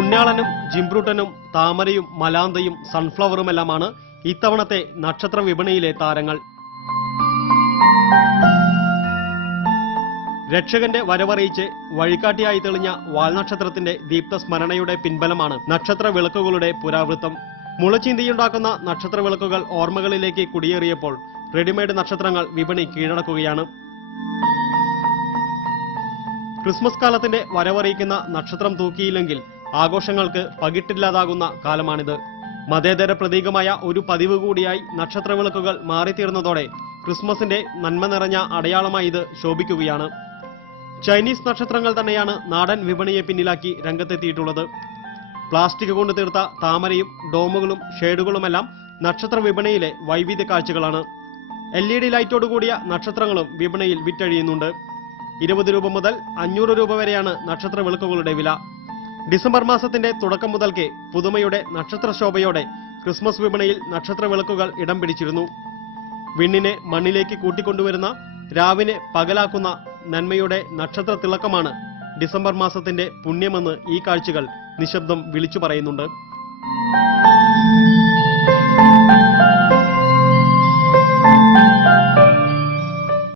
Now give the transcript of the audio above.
പുണ്യാളനും ജിംബ്രൂട്ടനും താമരയും മലാന്തയും സൺഫ്ലവറുമെല്ലാമാണ് ഇത്തവണത്തെ നക്ഷത്ര വിപണിയിലെ താരങ്ങൾ. രക്ഷകന്റെ വരവറിയിച്ച് വഴികാട്ടിയായി തെളിഞ്ഞ വാൽനക്ഷത്രത്തിന്റെ ദീപ്തസ്മരണയുടെ പിൻബലമാണ് നക്ഷത്ര വിളക്കുകളുടെ പുരാവൃത്തം. മുളച്ചീന്തിയുണ്ടാക്കുന്ന നക്ഷത്ര വിളക്കുകൾ ഓർമ്മകളിലേക്ക് കുടിയേറിയപ്പോൾ റെഡിമെയ്ഡ് നക്ഷത്രങ്ങൾ വിപണി കീഴടക്കുകയാണ്. ക്രിസ്മസ് കാലത്തിന്റെ വരവറിയിക്കുന്ന നക്ഷത്രം തൂക്കിയില്ലെങ്കിൽ ആഘോഷങ്ങൾക്ക് പകിട്ടില്ലാതാകുന്ന കാലമാണിത്. മതേതര പ്രതീകമായ ഒരു പതിവ് കൂടിയായി നക്ഷത്ര വിളക്കുകൾ മാറിത്തീർന്നതോടെ ക്രിസ്മസിന്റെ നന്മ നിറഞ്ഞ അടയാളമായി ഇത് ശോഭിക്കുകയാണ്. ചൈനീസ് നക്ഷത്രങ്ങൾ തന്നെയാണ് നാടൻ വിപണിയെ പിന്നിലാക്കി രംഗത്തെത്തിയിട്ടുള്ളത്. പ്ലാസ്റ്റിക് കൊണ്ട് തീർത്ത താമരയും ഡോമുകളും ഷേഡുകളുമെല്ലാം നക്ഷത്ര വിപണിയിലെ വൈവിധ്യ കാഴ്ചകളാണ്. LED ലൈറ്റോടുകൂടിയ നക്ഷത്രങ്ങളും വിപണിയിൽ വിറ്റഴിയുന്നുണ്ട്. 20 രൂപ മുതൽ 500 രൂപ വരെയാണ് നക്ഷത്ര വിളക്കുകളുടെ വില. ഡിസംബർ മാസത്തിന്റെ തുടക്കം മുതൽക്കേ പുതുമയുടെ നക്ഷത്ര ശോഭയോടെ ക്രിസ്മസ് വിപണിയിൽ നക്ഷത്ര വിളക്കുകൾ ഇടം പിടിച്ചിരുന്നു. വിണ്ണിനെ മണ്ണിലേക്ക് കൂട്ടിക്കൊണ്ടുവരുന്ന, രാവിനെ പകലാക്കുന്ന നന്മയുടെ നക്ഷത്ര തിളക്കമാണ് ഡിസംബർ മാസത്തിന്റെ പുണ്യമെന്ന് ഈ കാഴ്ചകൾ നിശബ്ദം വിളിച്ചു പറയുന്നുണ്ട്.